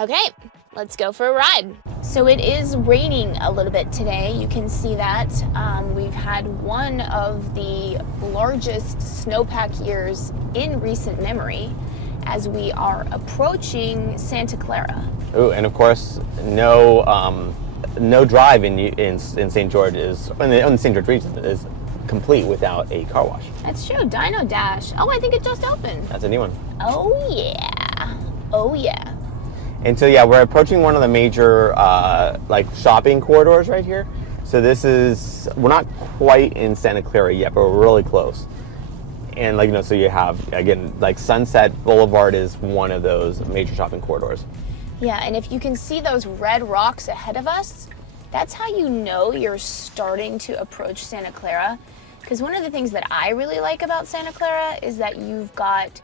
Okay, let's go for a ride. So it is raining a little bit today. You can see that. We've had one of the largest snowpack years in recent memory as we are approaching Santa Clara. Ooh, and of course, no drive in St. George is, in the St. George region is complete without a car wash. That's true. Dino Dash. Oh, I think it just opened. That's a new one. Oh yeah. Oh yeah. And so yeah, we're approaching one of the major like shopping corridors right here. So we're not quite in Santa Clara yet, but we're really close. And like, so you have, again, like Sunset Boulevard is one of those major shopping corridors. Yeah, and if you can see those red rocks ahead of us, that's how you know you're starting to approach Santa Clara. Because one of the things that I really like about Santa Clara is that you've got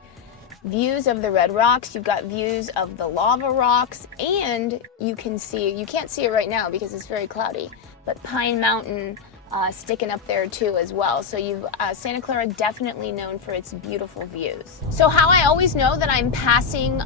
views of the red rocks, you've got views of the lava rocks, and you can't see it right now because it's very cloudy, but Pine Mountain sticking up there too as well. So Santa Clara definitely known for its beautiful views. So how I always know that I'm passing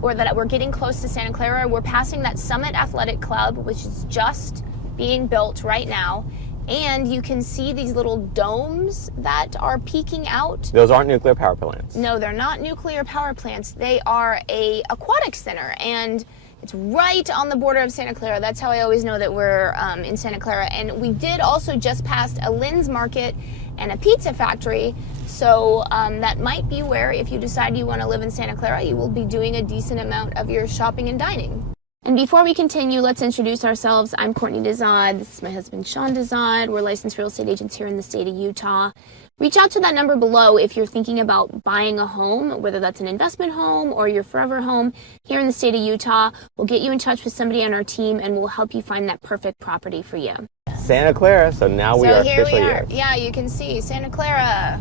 or that we're getting close to Santa Clara, we're passing that Summit Athletic Club, which is just being built right now. And you can see these little domes that are peeking out. Those aren't nuclear power plants. No, they're not nuclear power plants. They are a aquatic center, and it's right on the border of Santa Clara. That's how I always know that we're in Santa Clara. And we did also just pass a Lynn's Market and a pizza factory. So that might be where, if you decide you want to live in Santa Clara, you will be doing a decent amount of your shopping and dining. And before we continue, let's introduce ourselves. I'm Courtney Dezad. This is my husband, Sean Dezad. We're licensed real estate agents here in the state of Utah. Reach out to that number below if you're thinking about buying a home, whether that's an investment home or your forever home here in the state of Utah. We'll get you in touch with somebody on our team, and we'll help you find that perfect property for you. Santa Clara, so now we are officially here. Yeah, you can see Santa Clara.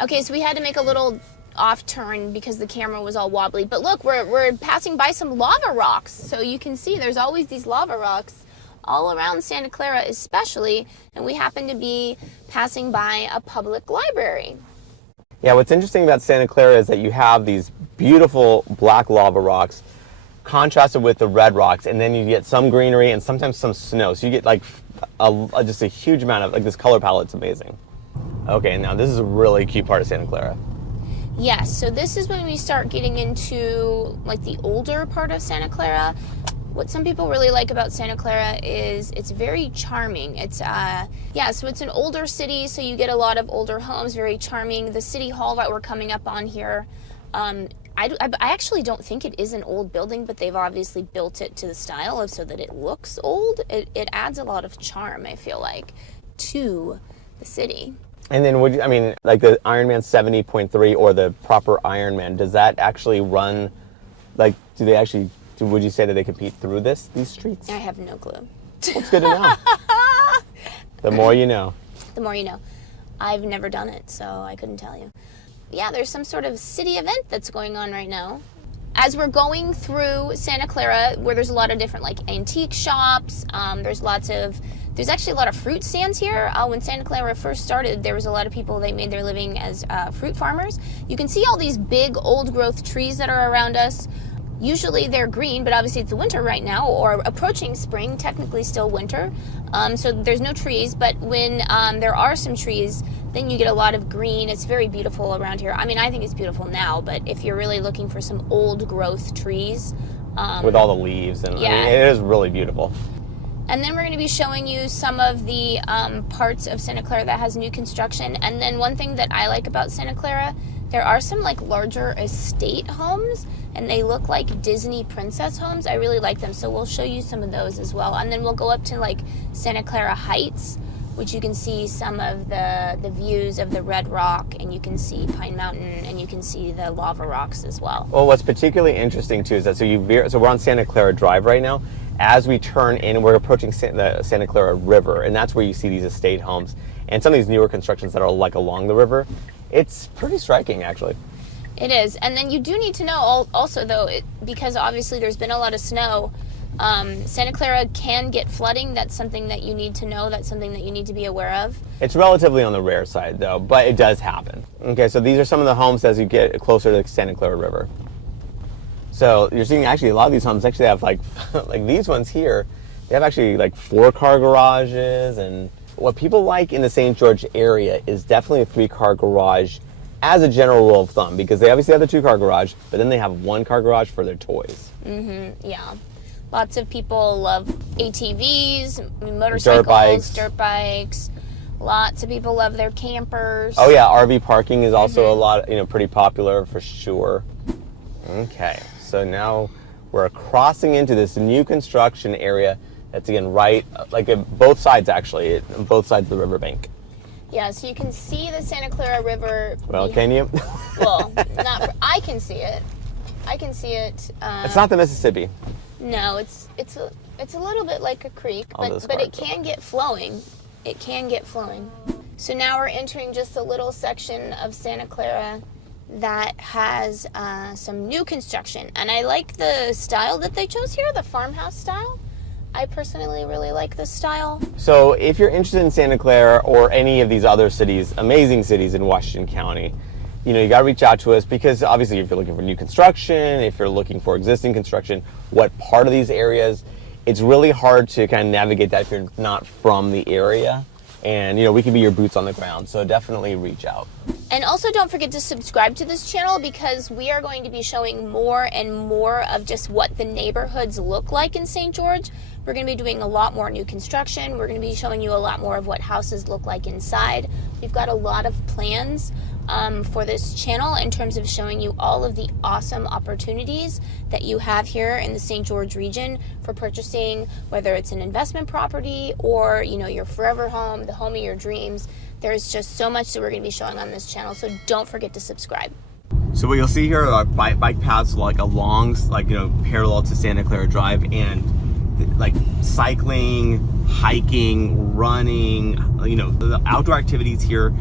Okay, so we had to make a little off turn because the camera was all wobbly, but look, we're passing by some lava rocks, so you can see there's always these lava rocks all around Santa Clara especially, and we happen to be passing by a public library. Yeah, what's interesting about Santa Clara is that you have these beautiful black lava rocks contrasted with the red rocks, and then you get some greenery and sometimes some snow, so you get like just a huge amount of, like, this color palette's amazing. Okay, now this is a really cute part of Santa Clara. Yes, so this is when we start getting into like the older part of Santa Clara. What some people really like about Santa Clara is it's very charming. It's so it's an older city, so you get a lot of older homes, very charming. The city hall that we're coming up on here, I actually don't think it is an old building, but they've obviously built it to the style of so that it looks old. It adds a lot of charm, I feel like, to the city. And then like the Ironman 70.3 or the proper Ironman, does that actually run, like, would you say that they compete through these streets? I have no clue. Well, it's good to know. The more you know. The more you know. I've never done it, so I couldn't tell you. Yeah, there's some sort of city event that's going on right now. As we're going through Santa Clara, where there's a lot of different like antique shops, there's actually a lot of fruit stands here. When Santa Clara first started, there was a lot of people, they made their living as fruit farmers. You can see all these big old growth trees that are around us. Usually they're green, but obviously it's winter right now, or approaching spring, technically still winter. So there's no trees, but when there are some trees, then you get a lot of green. It's very beautiful around here. I mean, I think it's beautiful now, but if you're really looking for some old growth trees. With all the leaves, and yeah. I mean, it is really beautiful. And then we're going to be showing you some of the parts of Santa Clara that has new construction. And then one thing that I like about Santa Clara, there are some like larger estate homes, and they look like Disney princess homes. I really like them, so we'll show you some of those as well. And then we'll go up to like Santa Clara Heights, which you can see some of the views of the Red Rock, and you can see Pine Mountain, and you can see the lava rocks as well. Well, what's particularly interesting too is that so we're on Santa Clara Drive right now. As we turn in, we're approaching the Santa Clara River, and that's where you see these estate homes and some of these newer constructions that are like along the river. It's pretty striking, actually. It is. And then you do need to know also, though, because obviously there's been a lot of snow, Santa Clara can get flooding. That's something that you need to know. That's something that you need to be aware of. It's relatively on the rare side, though, but it does happen. Okay, so these are some of the homes as you get closer to the Santa Clara River. So you're seeing actually a lot of these homes actually have like these ones here. They have actually like 4-car garages, and what people like in the St. George area is definitely a 3-car garage as a general rule of thumb, because they obviously have the 2-car garage, but then they have 1-car garage for their toys. Yeah. Lots of people love ATVs, motorcycles, dirt bikes. Lots of people love their campers. Oh yeah, RV parking is also a lot, pretty popular for sure. Okay, so now we're crossing into this new construction area that's, again, right, like both sides actually, both sides of the riverbank. Yeah, so you can see the Santa Clara River. Well, can you? Well, I can see it. I can see it. It's not the Mississippi. No, it's a little bit like a creek, but it can get flowing. It can get flowing. So now we're entering just a little section of Santa Clara that has some new construction, and I like the style that they chose here, the farmhouse style. I personally really like this style. So if you're interested in Santa Clara or any of these other cities, amazing cities in Washington County, you got to reach out to us, because obviously if you're looking for new construction, if you're looking for existing construction, what part of these areas, it's really hard to kind of navigate that if you're not from the area. And, we can be your boots on the ground, so definitely reach out. And also don't forget to subscribe to this channel, because we are going to be showing more and more of just what the neighborhoods look like in St. George. We're going to be doing a lot more new construction. We're going to be showing you a lot more of what houses look like inside. We've got a lot of plans for this channel in terms of showing you all of the awesome opportunities that you have here in the St. George region for purchasing, whether it's an investment property or, your forever home, the home of your dreams. There's just so much that we're going to be showing on this channel, so don't forget to subscribe. So what you'll see here are bike paths along, parallel to Santa Clara Drive, and cycling, hiking, running, the outdoor activities here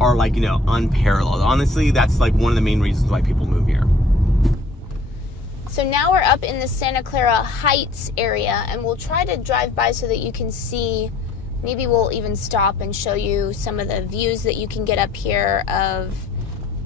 are unparalleled. Honestly, that's one of the main reasons why people move here. So now we're up in the Santa Clara Heights area, and we'll try to drive by so that you can see. Maybe we'll even stop and show you some of the views that you can get up here of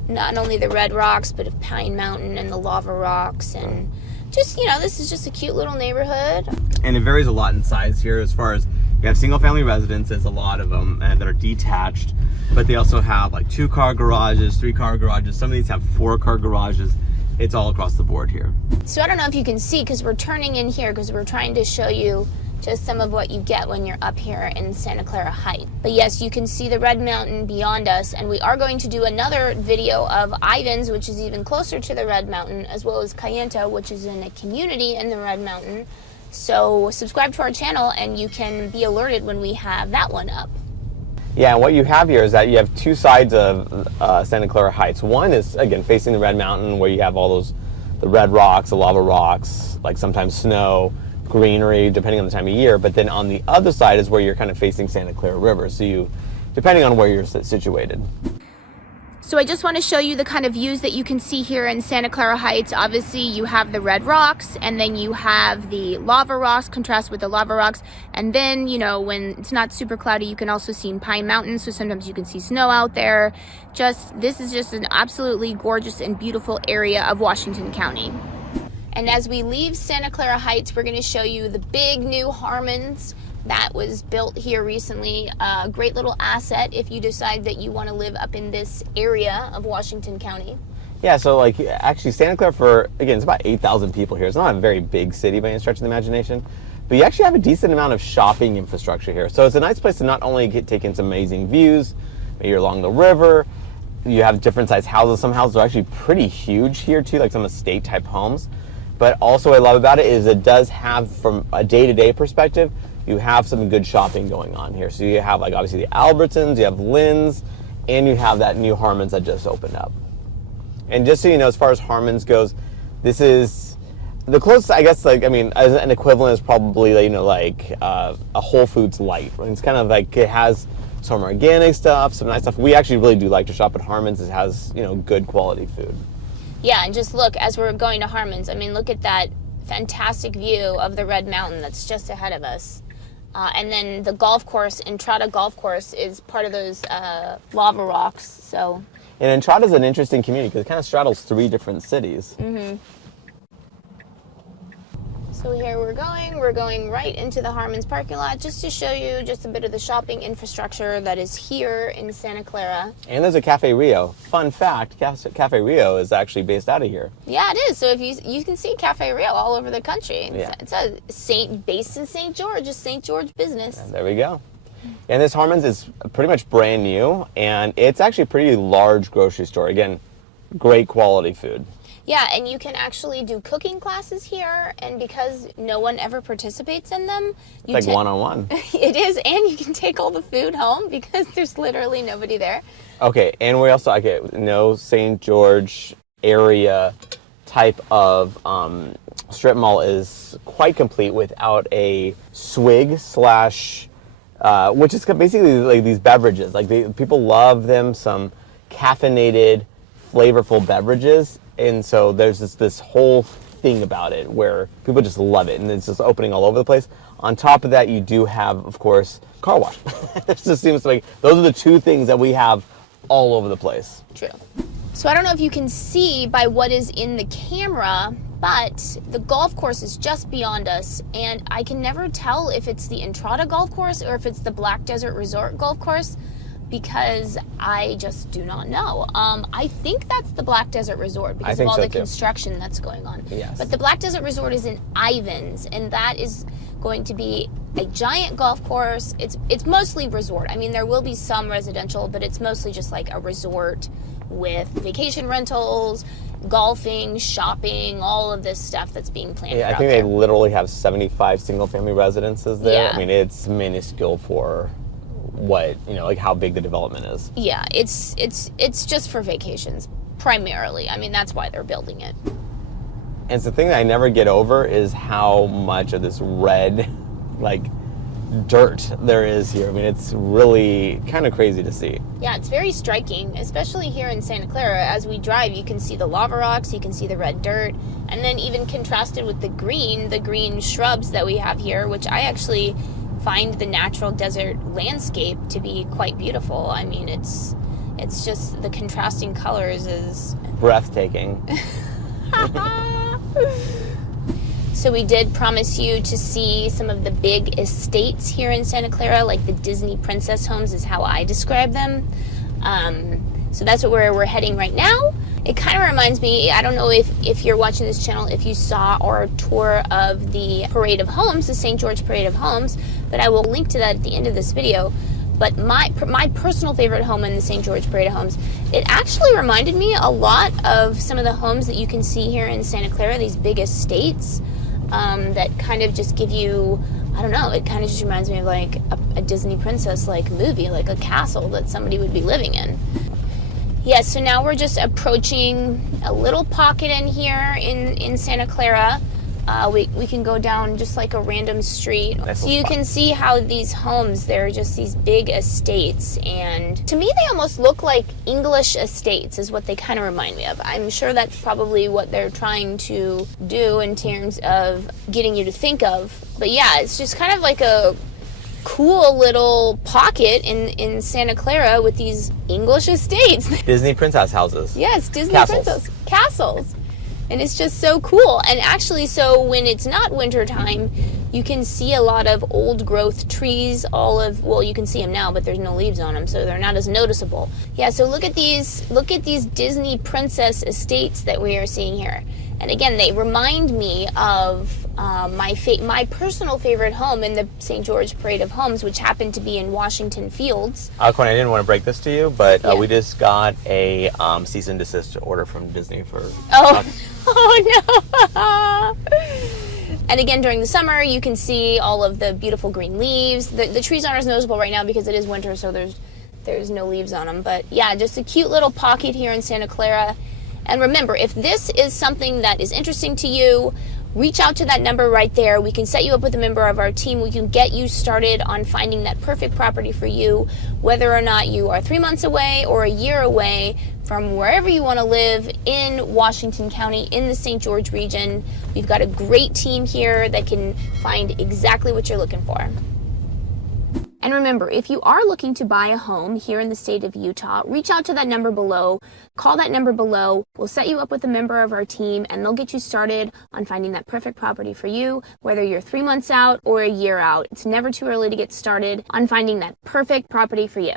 not only the Red Rocks, but of Pine Mountain and the Lava Rocks. And just, this is just a cute little neighborhood. And it varies a lot in size here, as far as you have single family residences, a lot of them, and that are detached, but they also have 2-car garages, 3-car garages. Some of these have 4-car garages. It's all across the board here. So I don't know if you can see, because we're turning in here because we're trying to show you just some of what you get when you're up here in Santa Clara Heights. But yes, you can see the Red Mountain beyond us, and we are going to do another video of Ivins, which is even closer to the Red Mountain, as well as Kayenta, which is in a community in the Red Mountain. So subscribe to our channel and you can be alerted when we have that one up. Yeah, and what you have here is that you have two sides of Santa Clara Heights. One is, again, facing the Red Mountain, where you have all the red rocks, the lava rocks, sometimes snow, greenery, depending on the time of year. But then on the other side is where you're kind of facing Santa Clara River. So depending on where you're situated. So I just want to show you the kind of views that you can see here in Santa Clara Heights. Obviously, you have the red rocks, and then you have the lava rocks, contrast with the lava rocks. And then, when it's not super cloudy, you can also see Pine Mountain. So sometimes you can see snow out there. This is just an absolutely gorgeous and beautiful area of Washington County. And as we leave Santa Clara Heights, we're going to show you the big new Harmons that was built here recently. A great little asset if you decide that you want to live up in this area of Washington County. Yeah, so actually Santa Clara, it's about 8,000 people here. It's not a very big city by any stretch of the imagination, but you actually have a decent amount of shopping infrastructure here. So it's a nice place to not only take in some amazing views, maybe along the river. You have different sized houses. Some houses are actually pretty huge here too, like some estate type homes. But also what I love about it is it does have, from a day-to-day perspective, you have some good shopping going on here. So you have obviously the Albertsons, you have Lynn's, and you have that new Harmons that just opened up. And just so you know, as far as Harmons goes, this is the closest, I guess, as an equivalent is probably, a Whole Foods Light. It's kind of it has some organic stuff, some nice stuff. We actually really do like to shop at Harmons. It has, good quality food. Yeah, and just look, as we're going to Harmons, look at that fantastic view of the Red Mountain that's just ahead of us. And then the golf course, Entrada Golf Course, is part of those lava rocks. So. And Entrada is an interesting community because it kind of straddles 3 different cities. Mm-hmm. So here we're going right into the Harmon's parking lot just to show you just a bit of the shopping infrastructure that is here in Santa Clara. And there's a Cafe Rio. Fun fact, Cafe Rio is actually based out of here. Yeah, it is. So if you can see Cafe Rio all over the country. Yeah. It's based in St. George, a St. George business. And there we go. And this Harmon's is pretty much brand new, and it's actually a pretty large grocery store. Again, great quality food. Yeah, and you can actually do cooking classes here, and because no one ever participates in them, It's like one-on-one. It is, and you can take all the food home because there's literally nobody there. Okay, and we also no St. George area type of strip mall is quite complete without a swig slash, which is basically like these beverages. Like people love them, some caffeinated, flavorful beverages. And so there's this whole thing about it where people just love it, and it's just opening all over the place. On top of that, you do have, of course, car wash. It just seems like those are the two things that we have all over the place. True. So I don't know if you can see by what is in the camera, but the golf course is just beyond us, and I can never tell if it's the Entrada golf course or if it's the Black Desert Resort golf course, because I just do not know. I think that's the Black Desert Resort because of all the construction that's going on. Yes. But the Black Desert Resort is in Ivins, and that is going to be a giant golf course. It's mostly resort. I mean, there will be some residential, but it's mostly just like a resort with vacation rentals, golfing, shopping, all of this stuff that's being planned. Yeah, I think they literally have 75 single-family residences there. Yeah. I mean, it's minuscule for what, like how big the development is. Yeah, it's just for vacations primarily. I mean, that's why they're building it. And it's the thing that I never get over is how much of this red, like, dirt there is here. I mean, it's really kind of crazy to see. Yeah, it's very striking, especially here in Santa Clara. As we drive, you can see the lava rocks, you can see the red dirt, and then even contrasted with the green shrubs that we have here, which I actually find the natural desert landscape to be quite beautiful. I mean, it's just the contrasting colors is breathtaking. So we did promise you to see some of the big estates here in Santa Clara, like the Disney princess homes is how I describe them. So that's where we're heading right now. It kind of reminds me, I don't know if you're watching this channel, if you saw our tour of the Parade of Homes, the St. George Parade of Homes, but I will link to that at the end of this video. But my personal favorite home in the St. George Parade of Homes, it actually reminded me a lot of some of the homes that you can see here in Santa Clara, these big estates that kind of just give you, I don't know, it kind of just reminds me of like a Disney princess like movie, like a castle that somebody would be living in. Yeah, so now we're just approaching a little pocket in here in Santa Clara. We can go down just like a random street. Nice so you spot. can see how these homes, they're just these big estates. And to me, they almost look like English estates is what they kind of remind me of. I'm sure that's probably what they're trying to do in terms of getting you to think of. But yeah, it's just kind of like a cool little pocket in Santa Clara with these English estates. Disney princess houses. Yes, Disney Castles. princess castles. And it's just so cool. And actually, so when it's not wintertime, you can see a lot of old growth trees, well, you can see them now, but there's no leaves on them, so they're not as noticeable. Yeah, so look at these Disney princess estates that we are seeing here. And again, they remind me of my personal favorite home in the St. George Parade of Homes, which happened to be in Washington Fields. Courtney, I didn't want to break this to you, but Yeah. we just got a cease and desist order from Disney for... Oh no! And again, during the summer, you can see all of the beautiful green leaves. The trees aren't as noticeable right now because it is winter, so there's no leaves on them. But yeah, just a cute little pocket here in Santa Clara. And remember, if this is something that is interesting to you, reach out to that number right there. We can set you up with a member of our team. We can get you started on finding that perfect property for you, whether or not you are 3 months away or a year away from wherever you want to live in Washington County, in the St. George region. We've got a great team here that can find exactly what you're looking for. And remember, if you are looking to buy a home here in the state of Utah, reach out to that number below, call that number below. We'll set you up with a member of our team and they'll get you started on finding that perfect property for you, whether you're 3 months out or a year out. It's never too early to get started on finding that perfect property for you.